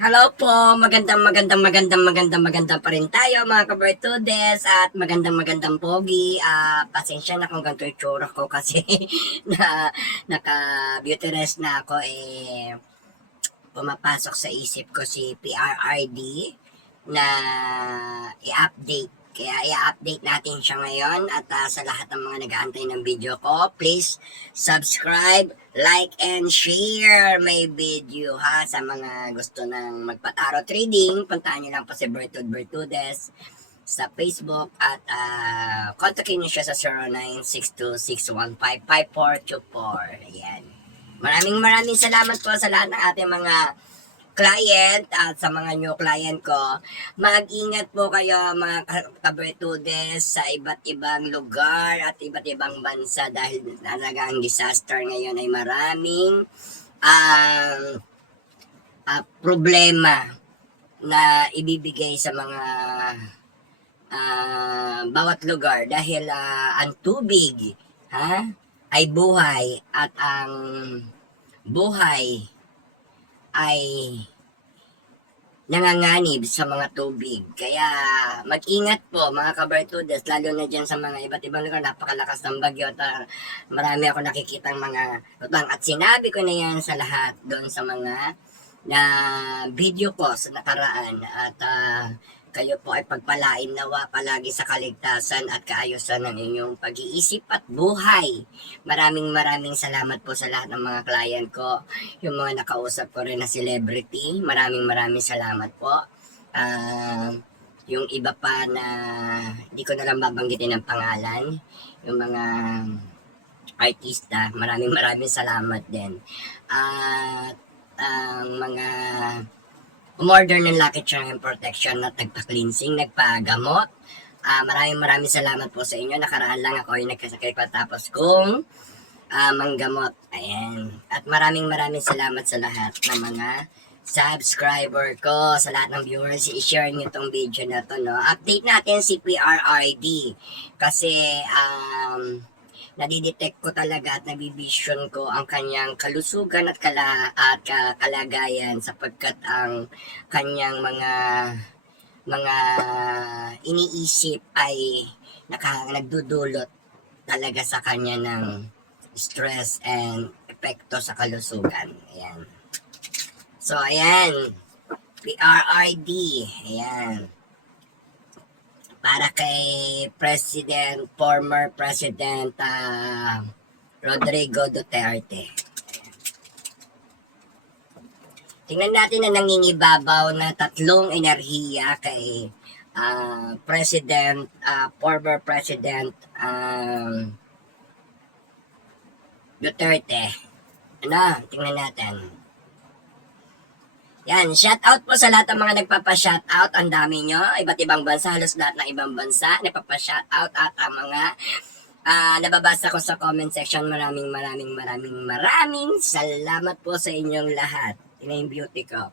Hello po, magandang pa rin tayo mga kabertudes at magandang pogi. Pasensya na kung ganito yung tsura ko kasi na naka-beauty rest na ako pumapasok sa isip ko si PRRD na i-update. Kaya i-update natin siya ngayon at sa lahat ng mga nag-aantay ng video ko, please subscribe, like, and share my video ha. Sa mga gusto ng magpa-tarot reading, puntahan nyo lang po si Bertudes sa Facebook at kontakin nyo siya sa 0962-615-5424. Ayan. Maraming salamat po sa lahat ng ating mga client at sa mga new client ko. Mag-ingat po kayo mga kabertudes sa iba't ibang lugar at iba't ibang bansa dahil talaga ang disaster ngayon ay maraming problema na ibibigay sa mga bawat lugar dahil ang tubig ay buhay at ang buhay ay nanganganib sa mga tubig. Kaya mag-ingat po mga kabertudes, lalo na dyan sa mga iba't ibang lugar, napakalakas ng bagyo at marami ako nakikitang mga lutang. At sinabi ko na yan sa lahat doon sa mga na video ko sa nakaraan at kayo po ay pagpalain nawa palagi sa kaligtasan at kaayusan ng inyong pag-iisip at buhay. Maraming salamat po sa lahat ng mga client ko. Yung mga nakausap ko rin na celebrity, maraming salamat po. Yung iba pa na hindi ko na lang babanggitin ang pangalan, yung mga artista, maraming salamat din. At ang mga umorder ng Lucky Charm Protection at nagpa-cleansing, nagpa-gamot. Maraming salamat po sa inyo. Nakaraan lang ako ay nagkasakit patapos kong manggamot. Ayan. At maraming salamat sa lahat ng mga subscriber ko, sa lahat ng viewers. I-share nyo itong video na to, no? Update natin si PRRD. Kasi, nadidetect ko talaga at nabivision ko ang kanyang kalusugan at kalagayan sapagkat ang kanyang mga iniisip ay nagdudulot talaga sa kanya ng stress and epekto sa kalusugan. Ayan. So, ayan. PRRD. Ayan. Para kay former President Rodrigo Duterte. Tingnan natin na nangingibabaw na tatlong enerhiya kay former President Duterte. Tingnan natin. Yan, shout out po sa lahat ng mga nagpapa-shout out. Ang dami nyo, iba't ibang bansa, halos lahat ng ibang bansa, nagpapa-shout out at ang mga nababasa ko sa comment section. Maraming salamat po sa inyong lahat. Tingnan yung beauty ko.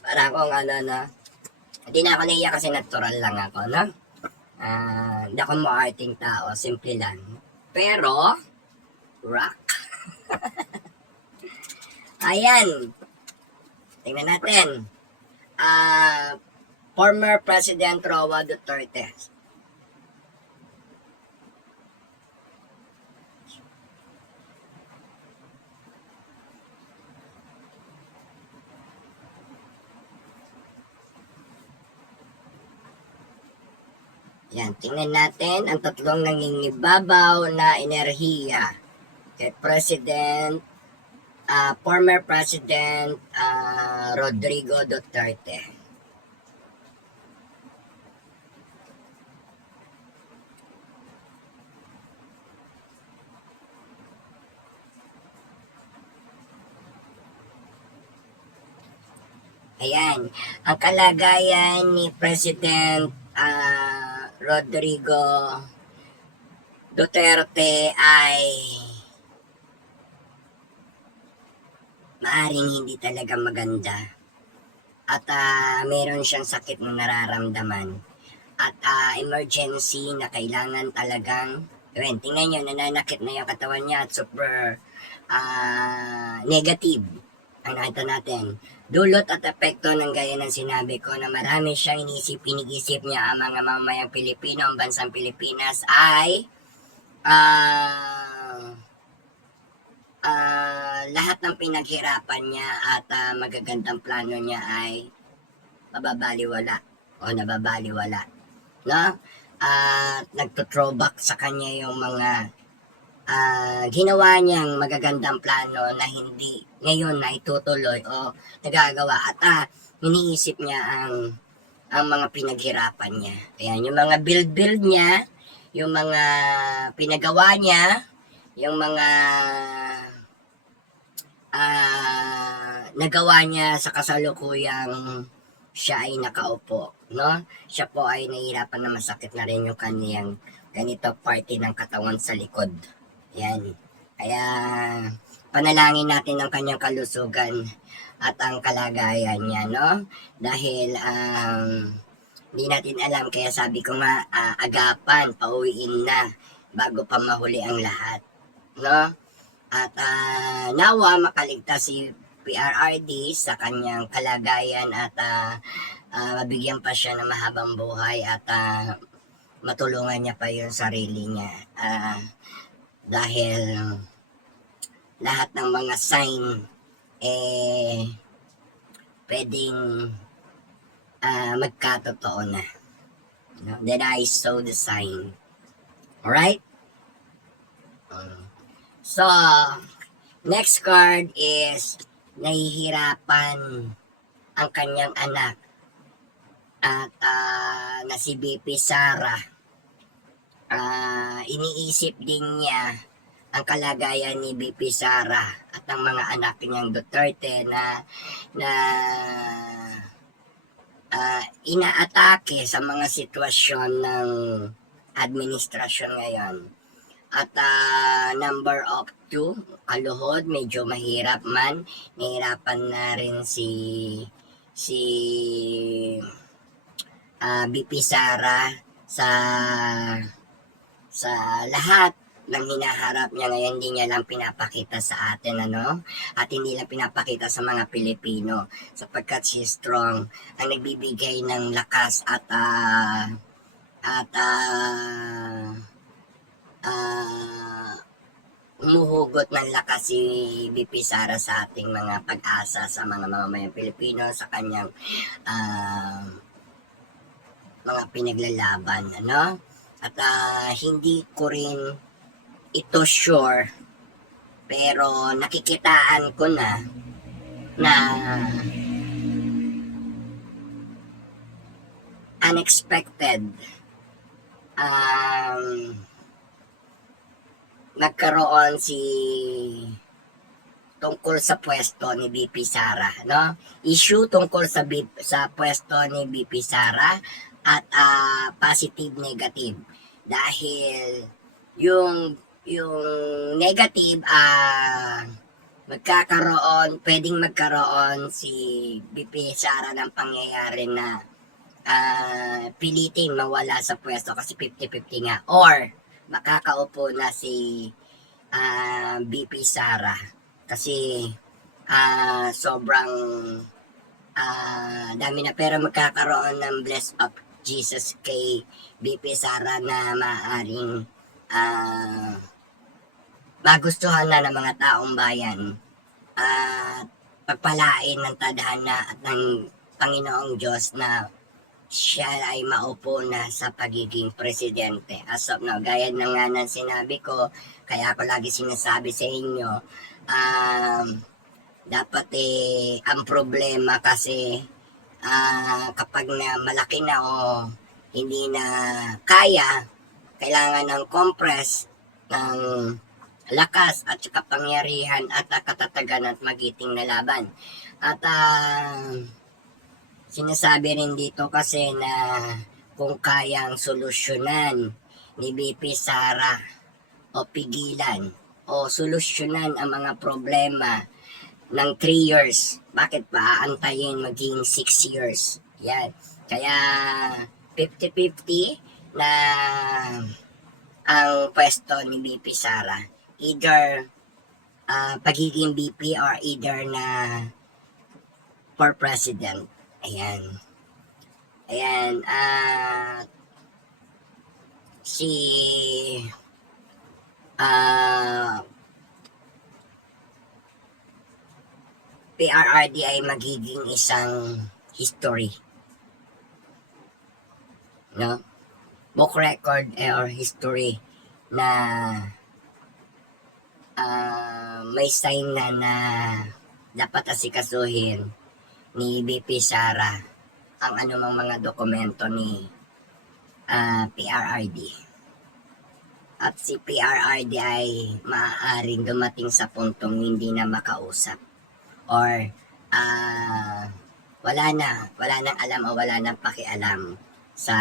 Para akong hindi na ako naiyak kasi natural lang ako, no? Hindi ako maarting tao, simple lang. Pero, rock. Ayan. Tingnan natin. Former President Roa Duterte. Yan, tingnan natin ang tatlong nangingibabaw na enerhiya kay former President Rodrigo Duterte. Ayan, ang kalagayan ni President Rodrigo Duterte ay maaring hindi talaga maganda at meron siyang sakit na nararamdaman at emergency na kailangan talagang Ayan, tingnan nyo, nananakit na yung katawan niya at super negative ang nakita natin. Dulot at epekto ng gaya ng sinabi ko na marami siyang inisip niya ang mga mamayang Pilipino, ang bansang Pilipinas ay lahat ng pinaghirapan niya at magagandang plano niya ay mababaliwala o nababaliwala. No? At nagto-throwback sa kanya yung mga ginawa niyang magagandang plano na hindi ngayon na itutuloy o nagagawa at iniisip niya ang mga pinaghirapan niya. Ayan, yung mga build niya, yung mga pinagawa niya, yung mga nagawa niya sa kasalukuyang siya ay nakaupo, no? Siya po ay nahihirapan na masakit na rin yung kaniyang ganito parte ng katawan sa likod. Yan. Kaya panalangin natin ang kanyang kalusugan at ang kalagayan niya, no? Dahil hindi natin alam, kaya sabi ko nga agapan, pauwiin na bago pa mahuli ang lahat, no? At nawa makaligtas si PRRD sa kanyang kalagayan at mabigyan pa siya ng mahabang buhay at matulungan niya pa yung sarili niya. Dahil lahat ng mga sign pwedeng magkatotoo na. No? Then I saw the sign. Alright? So, next card is nahihirapan ang kanyang anak at na si BP Sara. Iniisip din niya ang kalagayan ni BP Sara at ang mga anak niyang Duterte na inaatake sa mga sitwasyon ng administrasyon ngayon. At number of 2, kaluhod, medyo mahirap man. Nahirapan na rin si BP Sara sa lahat ng hinaharap niya ngayon. Hindi niya lang pinapakita sa atin, at hindi lang pinapakita sa mga Pilipino, sapagkat si strong ang nagbibigay ng lakas at umuhugot ng lakas si BP Sara sa ating mga pag-asa sa mga mamamayang Pilipino sa kanyang mga pinaglalaban, At hindi ko rin ito sure, pero nakikitaan ko na unexpected nagkaroon tungkol sa pwesto ni BP Sara, issue tungkol sa pwesto ni BP Sara at positive negative, dahil yung negative pwedeng magkaroon si BP Sara ng pangyayari na piliting mawala sa pwesto kasi 50-50 nga, or makakaupo na si BP Sara kasi sobrang dami na pera magkakaroon ng bless of Jesus kay BP Sara na maaaring magustuhan na ng mga taong bayan at pagpalain ng tadhana at ng Panginoong Diyos na siya ay maupo na sa pagiging presidente. As of now, gaya na nga ng sinabi ko, kaya ako lagi sinasabi sa inyo, dapat ang problema kasi kapag na malaki na o hindi na kaya, kailangan ng compress ng lakas at kapangyarihan at katatagan at magiting na laban. At sinasabi rin dito kasi na kung kayang solusyonan ni BP Sara o pigilan o solusyonan ang mga problema ng 3 years, bakit pa aantayin maging 6 years? Yan. Kaya 50-50 na ang pwesto ni BP Sara. Either pagiging BP or either na for president. Ayan. Ayan. Si PRRD ay magiging isang history. No? Book record or history na may sign na dapat asikasuhin ni BP Sara ang anumang mga dokumento ni PRRD. At si PRRD ay maaaring dumating sa puntong hindi na makausap or wala nang alam o wala nang pakialam sa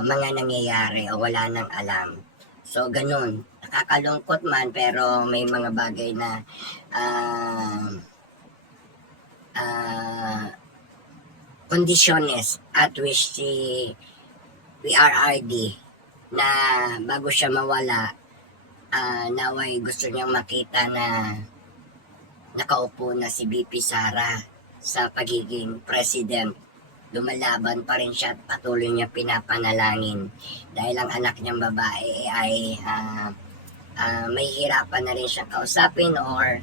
mga nangyayari o wala nang alam. So, ganun. Nakakalungkot man pero may mga bagay na kondisyones at which si PRRD na bago siya mawala, naway gusto niyang makita na nakaupo na si BP Sara sa pagiging president. Lumalaban pa rin siya at patuloy niya pinapanalangin dahil ang anak niyang babae ay may hirapan na rin siyang kausapin or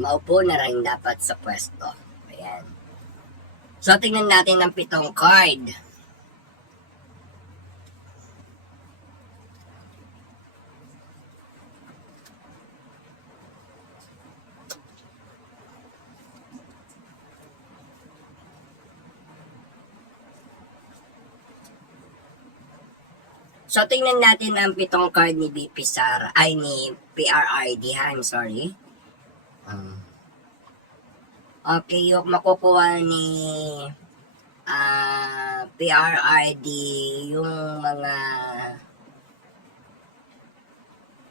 maupo na rin dapat sa pwesto. Ayan. So, tingnan natin ang 7 card. So, tingnan natin ang 7 card ni BP Sara, ay ni PRRD ha, I'm sorry. Okay, yung makukuha ni PRRD yung mga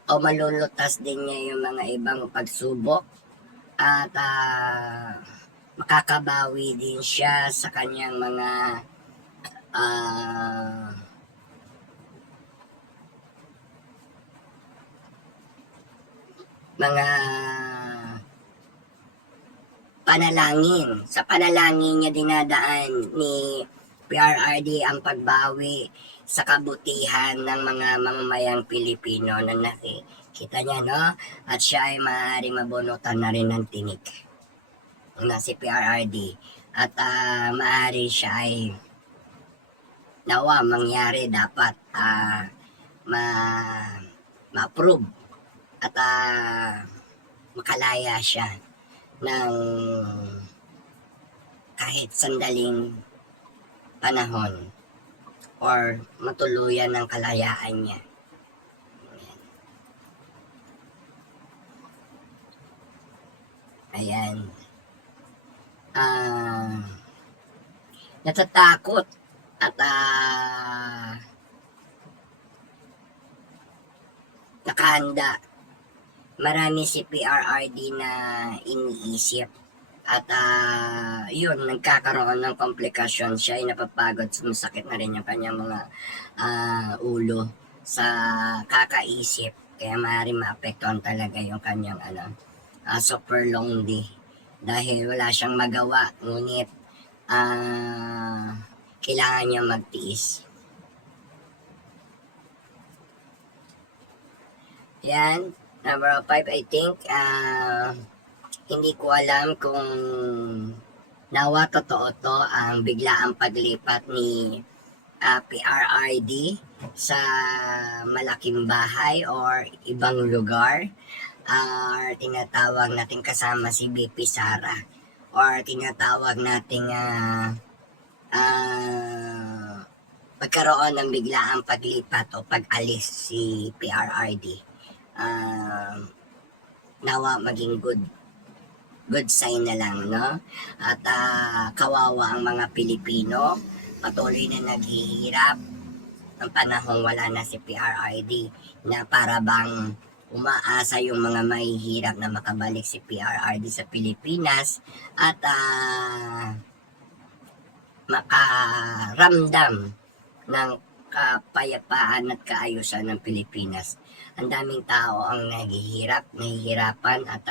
o malulutas din niya yung mga ibang pagsubok at makakabawi din siya sa kanyang mga panalangin. Sa panalangin niya dinadaan ni PRRD ang pagbawi sa kabutihan ng mga mamamayang Pilipino na nakikita niya, no? At siya ay maaaring mabunutan na rin ng tinik na si PRRD. At maaari siya ay nawa mangyari dapat ma-approve at makalaya siya ng kahit sandaling panahon or matuluyan ng kalayaan niya. Ayan. Natatakot at nakahanda. Marami si PRRD na iniisip at yun, nagkakaroon ng komplikasyon. Siya ay napapagod, sumasakit na rin yung kanyang mga ulo sa kakaisip, kaya maaaring maapektuhan talaga yung kanyang super lonely dahil wala siyang magawa, ngunit kailangan niya magtiis. Yan. Number 5, I think, hindi ko alam kung nawa totoo to ang biglaang paglipat ni PRRD sa malaking bahay or ibang lugar, or tinatawag natin kasama si BP Sara, or tinatawag nating pagkaroon ng biglaang paglipat o pag-alis si PRRD. Nawa maging good sign na lang, no? At kawawa ang mga Pilipino, patuloy na naghihirap ng panahong wala na si PRRD, na para bang umaasa yung mga mahihirap na makabalik si PRRD sa Pilipinas at makaramdam ng kapayapaan at kaayusan ng Pilipinas. Ang daming tao ang nahihirapan at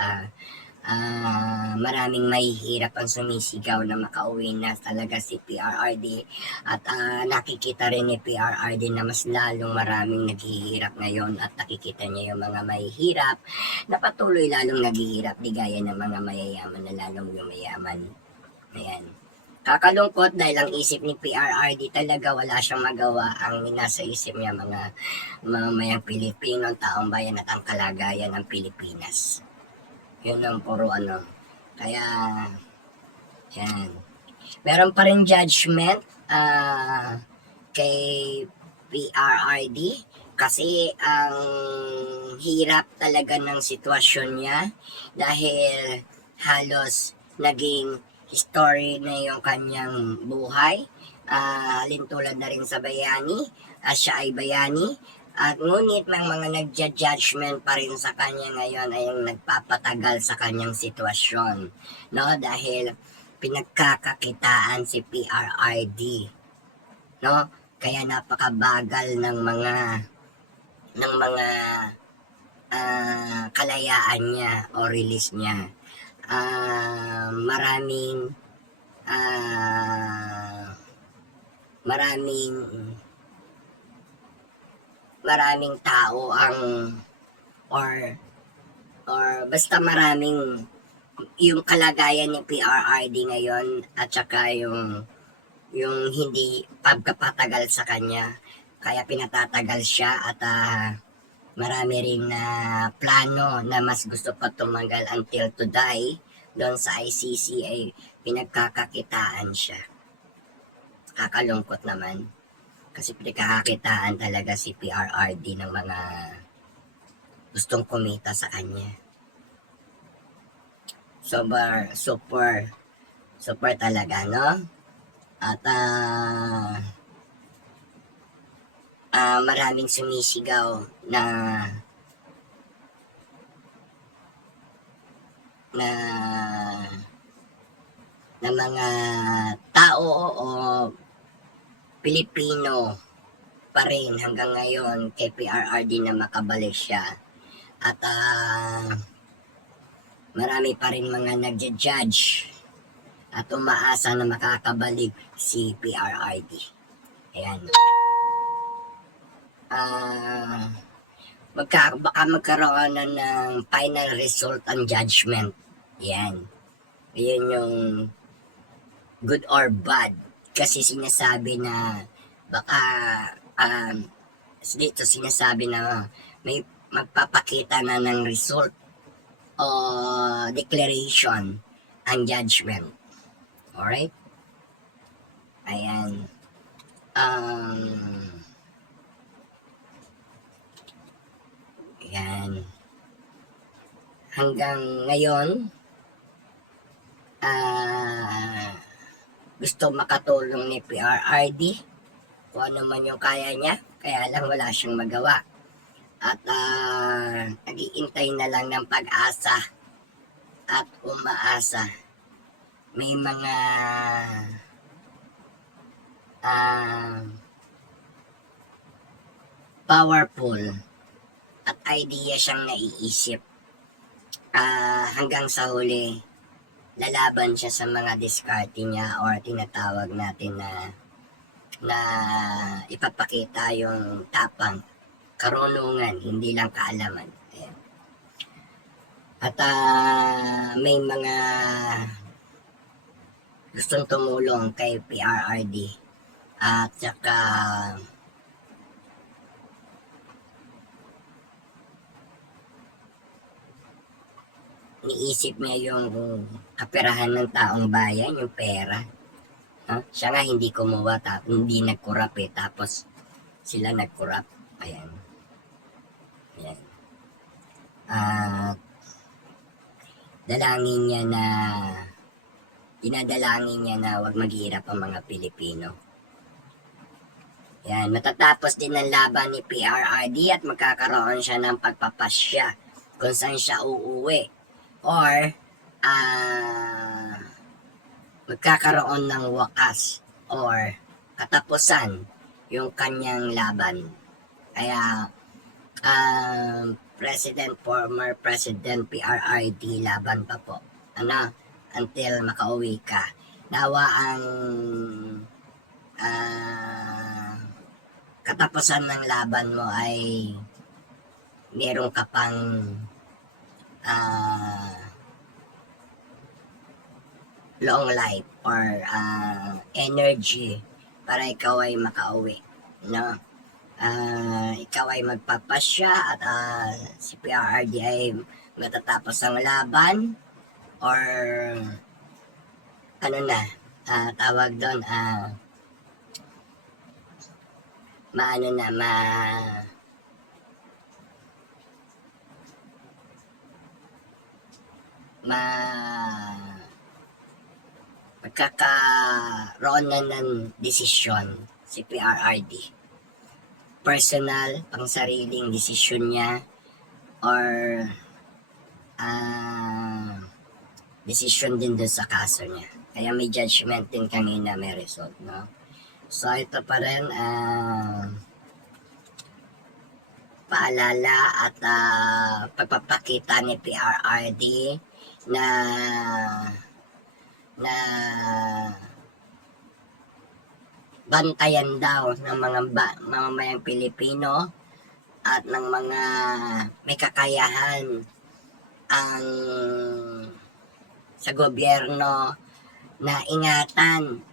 maraming mahihirap ang sumisigaw na makauwi na talaga si PRRD at nakikita rin ni PRRD na mas lalong maraming naghihirap ngayon at nakikita niya yung mga mahihirap na patuloy lalong naghihirap di gaya ng mga mayayaman na lalong yumayaman. Ayan. Kakalungkot dahil ang isip ni PRRD talaga wala siyang magawa. Ang nasa isip niya mga mamamayang Pilipino, taong bayan at ang kalagayan ng Pilipinas. Yun ang puro Kaya, yan. Meron pa rin judgment kay PRRD kasi ang hirap talaga ng sitwasyon niya dahil halos naging story na yung kanyang buhay. Lintulad na rin sa bayani, siya ay bayani. At ngunit may mga nagja-judgment pa rin sa kanya ngayon ay yung nagpapatagal sa kanyang sitwasyon. No? Dahil pinagkakakitaan si PRRD. No? Kaya napakabagal ng mga kalayaan niya o release niya. Maraming tao ang or basta maraming yung kalagayan ni PRRD ngayon at saka yung hindi pagkapatagal sa kanya kaya pinatatagal siya at marami ring na plano na mas gusto pa tumagal until to die doon sa ICC ay pinagkakakitaan siya. Kakalungkot naman. Kasi pinagkakakitaan talaga si PRRD ng mga gustong kumita sa kanya. Super talaga, no? At maraming sumisigaw na mga tao o Pilipino pa rin hanggang ngayon kay PRRD na makabalik siya. At marami pa rin mga nagja-judge at umaasa na makakabalik si PRRD. Ayan. Baka magkaroon na ng final result ang judgment. Ayan. Ayan yung good or bad. Kasi sinasabi na baka dito sinasabi na may magpapakita na ng result o declaration ang judgment. Alright? Ayan. Ayan. Hanggang ngayon, gusto makatulong ni PRRD kung ano man yung kaya niya, kaya lang wala siyang magawa. At nag-iintay na lang ng pag-asa at umaasa. May mga powerful at idea siyang naiisip. Hanggang sa huli, lalaban siya sa mga diskarte niya or tinatawag natin na ipapakita yung tapang, karunungan, hindi lang kaalaman. Ayan. At may mga gustong tumulong kay PRRD at saka niisip niya yung kaperahan ng taong bayan, yung pera. Siya nga hindi kumuha, hindi nagkurap tapos sila nagkurap. Ayan. Ayan. Dinadalangin niya na wag maghirap ang mga Pilipino. Yan, matatapos din ang laban ni PRRD at magkakaroon siya ng pagpapasya kung saan siya uuwi. Or, magkakaroon ng wakas or katapusan yung kanyang laban. Kaya former President PRRD laban pa po. Until makauwi ka. Nawa ang katapusan ng laban mo ay meron ka pang long life or energy para ikaw ay makauwi, no? Ikaw ay magpapasya at si PRRD ay matatapos ang laban or tawag doon, magkakaroon na ng desisyon si PRRD. Personal, pang sariling desisyon niya or desisyon din doon sa kaso niya. Kaya may judgment din kanina, may result, no? So, ito pa rin, paalala at pagpapakita ni PRRD na bantayan daw ng mga mamamayang Pilipino at ng mga may kakayahan ang sa gobyerno na ingatan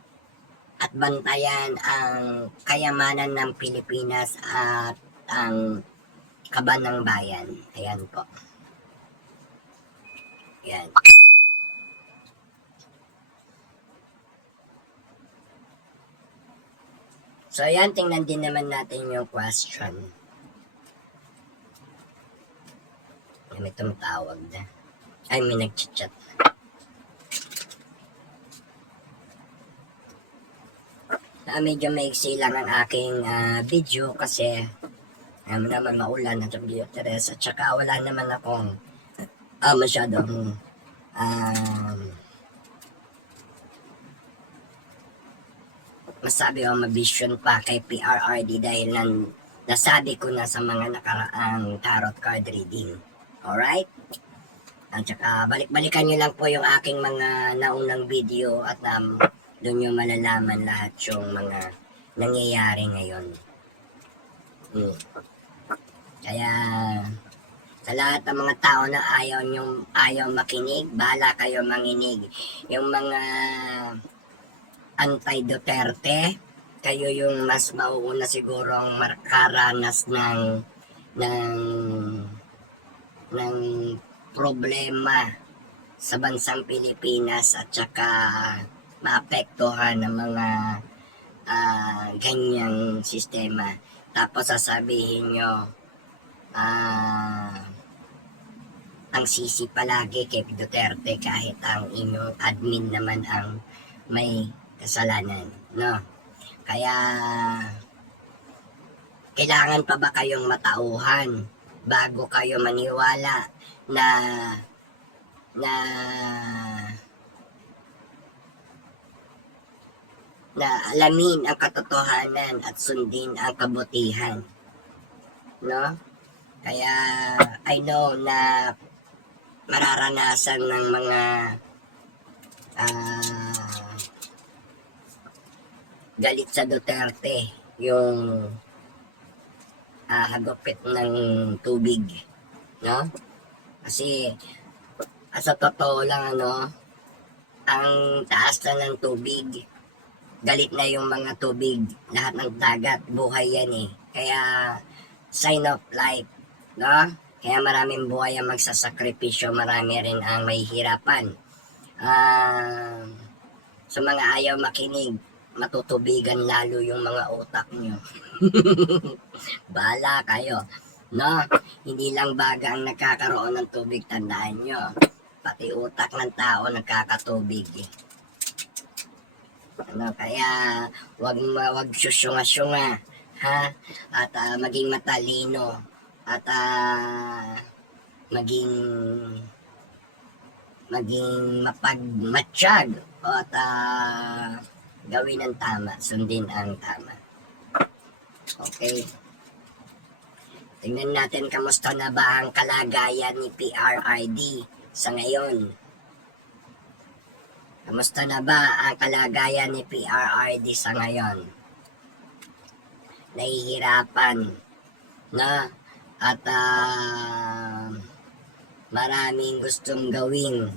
at bantayan ang kayamanan ng Pilipinas at ang kaban ng bayan. Ayan po. Ayan. So, ayan, tingnan din naman natin yung question. May tumatawag na. Ay, may nag-chat. Medyo maiksi lang ang aking video kasi naman maulan at video Teresa at saka wala naman akong masyadong masabi o mabision pa kay PRRD dahil nasabi ko na sa mga nakaraang tarot card reading. Alright? At saka balik-balikan nyo lang po yung aking mga naunang video at doon nyo malalaman lahat yung mga nangyayari ngayon. Kaya sa lahat ng mga tao na ayaw makinig, bahala kayo manginig. Yung mga anti-Duterte, kayo yung mas mauuna siguro ang makaranas ng problema sa bansang Pilipinas at saka maapektuhan ng mga ganyang sistema. Tapos sasabihin nyo ang sisi palagi kay Duterte kahit ang inyong admin naman ang may kasalanan, no? Kaya kailangan pa ba kayong matauhan bago kayo maniwala na alamin ang katotohanan at sundin ang kabutihan, no? Kaya I know na mararanasan ng mga galit sa Duterte yung hagupit ng tubig, no? Kasi sa totoo lang ang taas na ng tubig, galit na yung mga tubig, lahat ng dagat, buhay yan eh. Kaya sign of life, no? Kaya maraming buhay ang magsasakripisyo, marami rin ang mahihirapan. Sa mga ayaw makinig, matutubigan lalo yung mga utak nyo. Bahala kayo, no? Hindi lang baga ang nagkakaroon ng tubig, tandaan nyo. Pati utak ng tao nagkakatubig. Kaya wag syusyunga-syunga, ha? At maging matalino at maging mapagmatsyag at gawin ang tama, sundin ang tama. Okay. Tingnan natin kamusta na ba ang kalagayan ni PRRD sa ngayon. Kamusta na ba ang kalagayan ni PRRD sa ngayon? Nahihirapan na at maraming gustong gawin,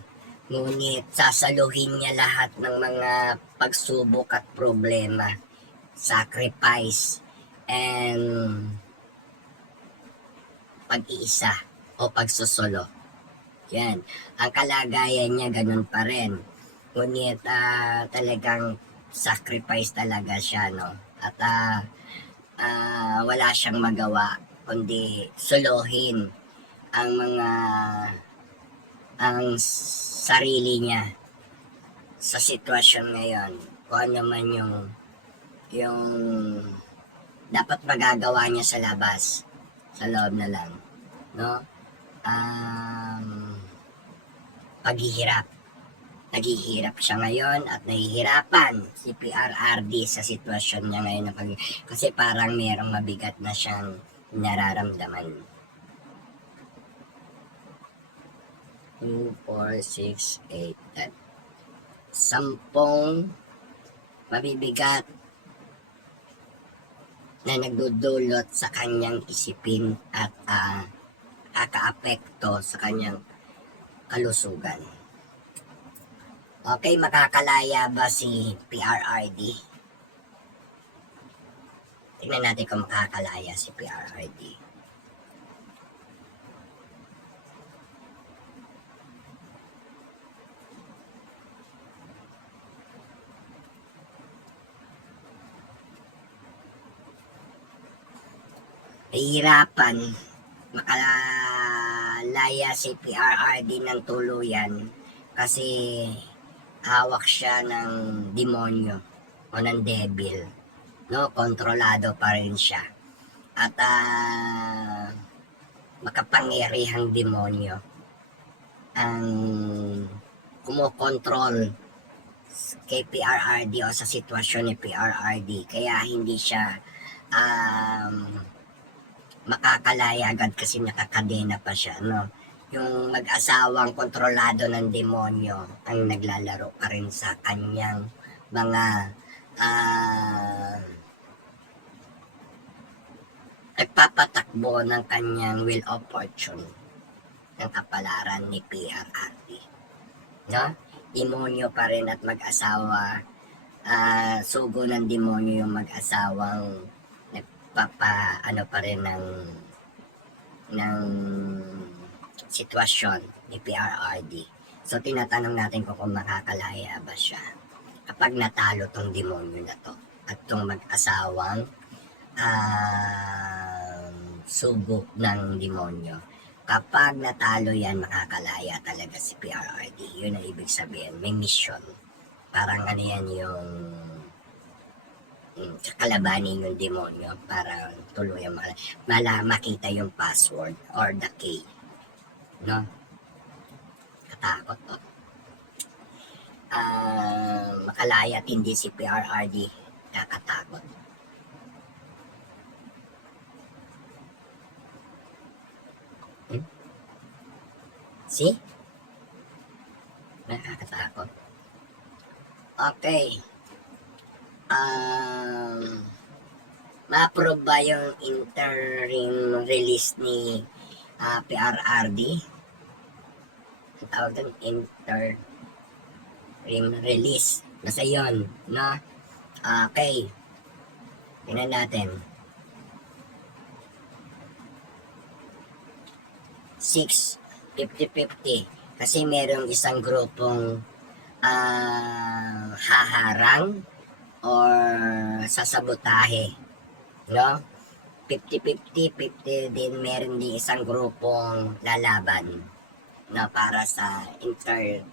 ngunit sasaluhin niya lahat ng mga pagsubok at problema, sacrifice, and pag-iisa o pagsusolo. Yan. Ang kalagayan niya ganun pa rin. Ngunit talagang sacrifice talaga siya, no? At wala siyang magawa kundi suluhin ang sarili niya sa sitwasyon ngayon. Kung ano man yung dapat magagawa niya sa labas, sa loob na lang, no? Paghihirap. Naghihirap siya ngayon at nahihirapan si PRRD sa sitwasyon niya ngayon kasi parang merong mabigat na siyang nararamdaman. 2, 4, 6, 8, 10 mabibigat na nagdudulot sa kanyang isipin at kakaapekto sa kanyang kalusugan. Okay, makakalaya ba si PRRD? Tingnan natin kung makakalaya si PRRD. Hihirapan makalaya si PRRD ng tuluyan kasi hawak siya ng demonyo o ng devil, no? Kontrolado pa rin siya at makapangyarihang demonyo ang kumokontrol kay PRRD o sa sitwasyon ni PRRD, kaya hindi siya makakalaya agad kasi nakakadena pa siya, no? Yung mag-asawang kontrolado ng demonyo ang naglalaro pa rin sa kanyang mga nagpapatakbo ng kanyang wheel of fortune ng kapalaran ni PRRD, no? Demonyo pa rin at mag-asawa, sugo ng demonyo yung mag-asawang nagpapaano pa rin ng sitwasyon ni PRRD. So tinatanong natin kung makakalaya ba siya kapag natalo tong demonyo na to at tong mag-asawang sugo ng demonyo. Kapag natalo yan, makakalaya talaga si PRRD. Yun ang ibig sabihin, may mission. Parang ano yan yung kalabanin yung demonyo para tuluyan makita yung password or the key, no? Katakot to. Makalaya at hindi si PRRD, kakatakot. See? Nakakatakot. Okay. Ma-approve ba yung interim release ni PRRD? Ang tawag doon, interim release. Basta yun, no? Okay. Tingnan natin. 6, 50-50. Kasi merong isang grupong haharang or sasabotahe, no? 50-50, 50 din meron din isang grupong lalaban, no, para sa interim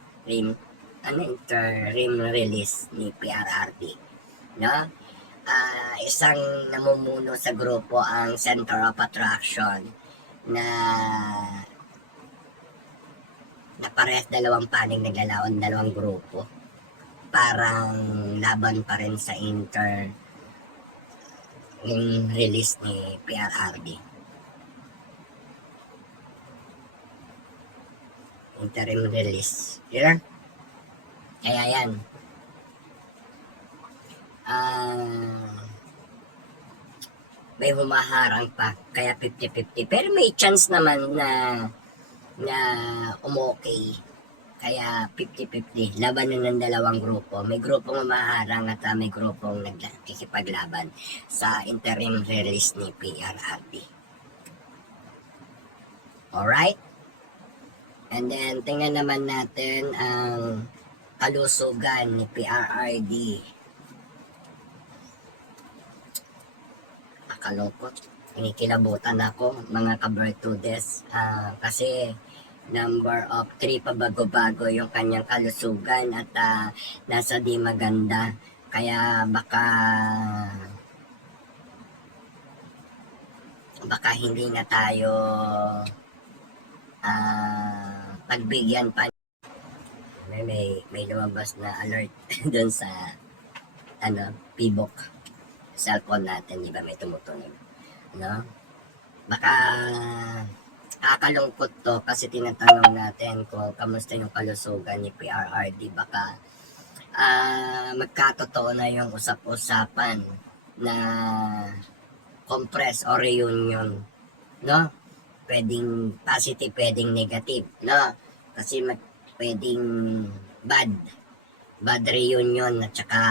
release ni PRRD, no? Isang namumuno sa grupo ang Center of Attraction na parehas dalawang panig naglalaon, dalawang grupo. Parang laban pa rin sa yung release ni PRRD. Interim release. Yun. Kaya yan. May humaharang pa. Kaya 50-50. Pero may chance naman na umokay. Kaya 50-50. Labanan ng dalawang grupo. May grupong humaharang at may grupong nagkikipaglaban sa interim release ni PRRD. Alright? And then, tingnan naman natin ang kalusugan ni PRRD. Nakalungkot. Kinikilabutan ako, mga kabertudes. Kasi number of 3 pa bago-bago yung kanyang kalusugan at nasa di maganda. Kaya baka hindi na tayo pagbigyan pa. May lumabas na alert doon sa PBOK cellphone natin, di ba may tumutunog, no? Baka kakalungkot to kasi tinatanong natin kung kamusta yung kalusugan ni PRRD. Baka magkatotoo na yung usap-usapan na compress o reunion, no? Pwedeng positive, pwedeng negative, no? Kasi pwedeng bad reunion at saka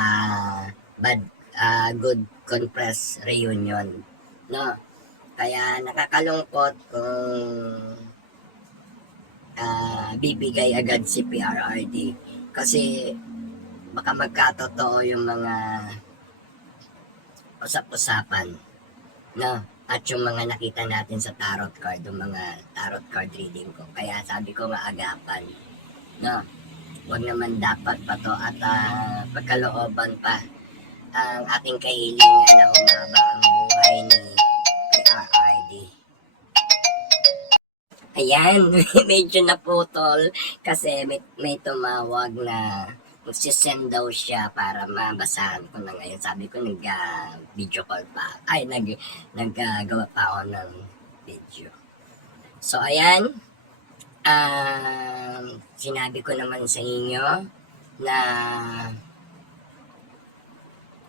good compress reunion, no? Kaya nakakalungkot kung bibigay agad si PRRD kasi baka magkatotoo yung mga usap-usapan, no? At yung mga nakita natin sa tarot card, yung mga tarot card reading ko. Kaya sabi ko nga agapan, no? Huwag naman dapat pa to at pagkalooban pa ang ating kahilingan na humaba ang buhay ni PRRD. Ayan, medyo naputol kasi may tumawag na magsisend daw siya para mabasahan ko na ngayon. Sabi ko nag-video call pa. Ay, naggawa pa ako ng video. So, ayan. Sinabi ko naman sa inyo na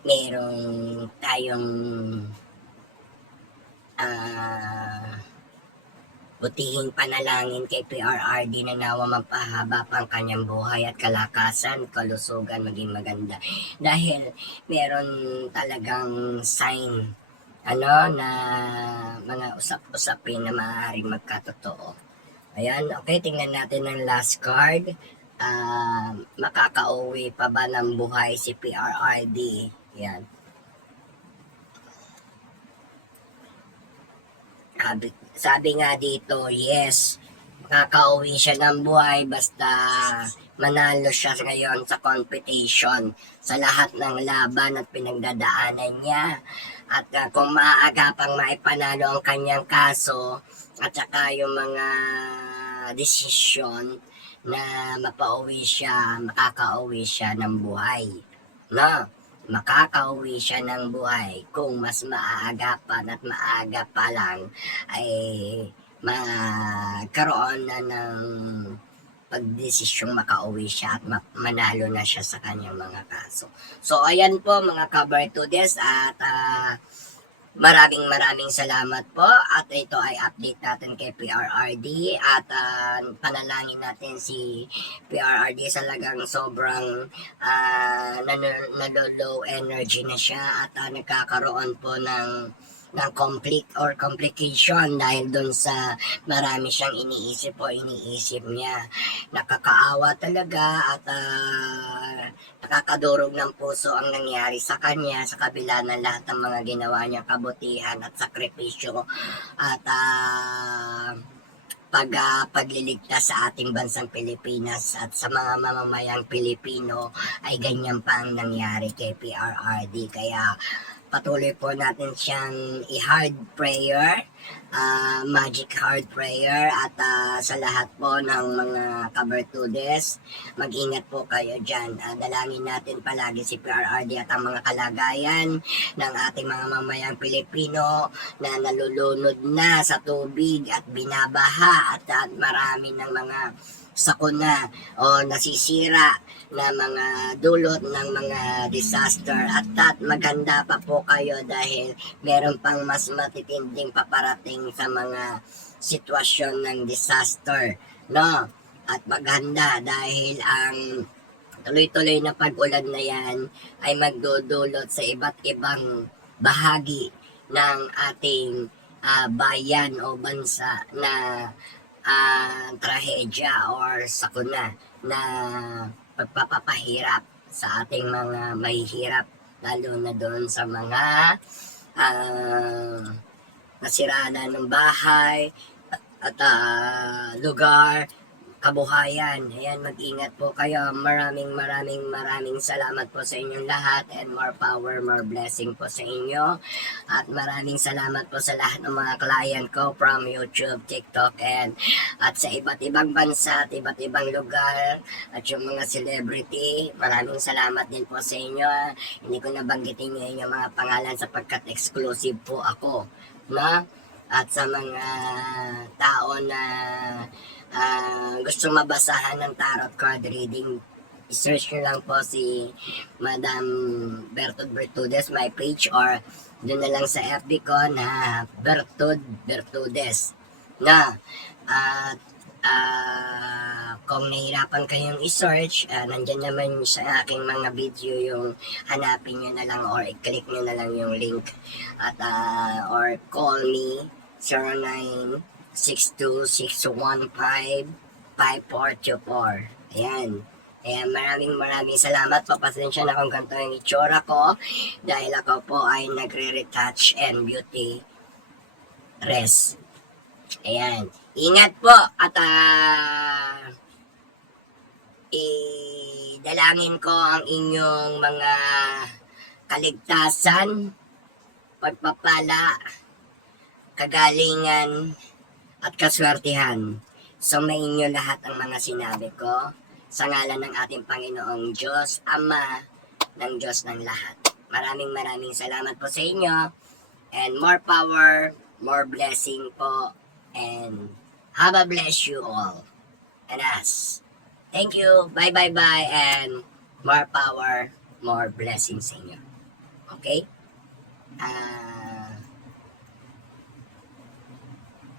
merong tayong butihing panalangin kay PRRD na nawa magpahaba pa ang kanyang buhay at kalakasan, kalusugan, maging maganda. Dahil meron talagang sign na mga usap-usapin na maaaring magkatotoo. Ayan, okay, tingnan natin ang last card. Makakauwi pa ba ng buhay si PRRD? Yan. Sabi nga dito, yes, makakauwi siya ng buhay basta manalo siya ngayon sa competition sa lahat ng laban at pinagdadaanan niya. At kung maaagapang maipanalo ang kanyang kaso at saka yung mga desisyon na makakauwi siya ng buhay. No? Makakauwi siya ng buhay kung mas maaagapan at maaga pa lang ay magkaroon na ng pagdesisyong makauwi siya at manalo na siya sa kanyang mga kaso. So ayan po mga kabertudes at maraming salamat po at ito ay update natin kay PRRD at panalangin natin si PRRD sa lagang sobrang nalo-low energy na siya at nagkakaroon po ng conflict or complication dahil doon sa marami siyang iniisip niya. Nakakaawa talaga at nakakadurog ng puso ang nangyari sa kanya sa kabila ng lahat ng mga ginawa niyang kabutihan at sakripisyo at pagliligtas sa ating bansang Pilipinas at sa mga mamamayang Pilipino ay ganyan pa ang nangyari kay PRRD. Kaya patuloy po natin siyang i-hard prayer magic card prayer at sa lahat po ng mga kabertudes, mag-ingat po kayo dyan. Dalangin natin palagi si PRRD at ang mga kalagayan ng ating mga mamayang Pilipino na nalulunod na sa tubig at binabaha at marami ng mga sakuna o nasisira na mga dulot ng mga disaster at maganda pa po kayo dahil meron pang mas matitinding paparating sa mga sitwasyon ng disaster, no? At maghanda dahil ang tuloy-tuloy na pag-ulan na yan ay magdudulot sa iba't ibang bahagi ng ating bayan o bansa na trahedya or sakuna na pagpapahirap sa ating mga mahihirap, lalo na doon sa mga nasiraan na ng bahay at lugar, kabuhayan. Ayan, mag-ingat po kayo. Maraming salamat po sa inyong lahat and more power, more blessing po sa inyo. At maraming salamat po sa lahat ng mga client ko from YouTube, TikTok, at sa iba't ibang bansa at iba't ibang lugar at yung mga celebrity. Maraming salamat din po sa inyo. Hindi ko nabanggitin ngayon yung mga pangalan sapagkat exclusive po ako, no? At sa mga tao na gusto mabasahan ng tarot card reading, i-search nyo lang po si Madam Bertud Bertudes, my page, or doon na lang sa FB ko na Bertud Bertudes na. At kung nahirapan kayong i-search, nandyan naman sa aking mga video yung hanapin nyo na lang or i-click nyo na lang yung link at or call me 0962-615-5424. Ayan. Ayan, maraming salamat po. Pasensya na kung ganito yung itsura ko dahil ako po ay nagre-retouch and beauty rest. Ayan. Ingat po at idalangin ko ang inyong mga kaligtasan, pagpapala, kagalingan at kaswertihan. Sumainyo lahat ang mga sinabi ko sa ngalan ng ating Panginoong Diyos, Ama ng Diyos ng lahat. Maraming salamat po sa inyo and more power, more blessing po, and have a bless you all and us. Thank you, bye and more power, more blessing sa inyo. Okay?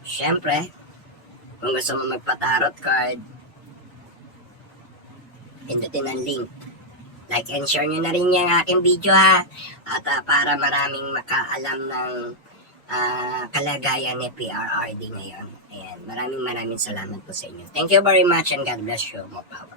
Siyempre, kung gusto mo magpa-tarot card, pindutin ang link. Like and share nyo na rin yung aking video ha. At para maraming makaalam ng kalagayan ni PRRD ngayon. Ayan, maraming salamat po sa inyo. Thank you very much and God bless you. More power.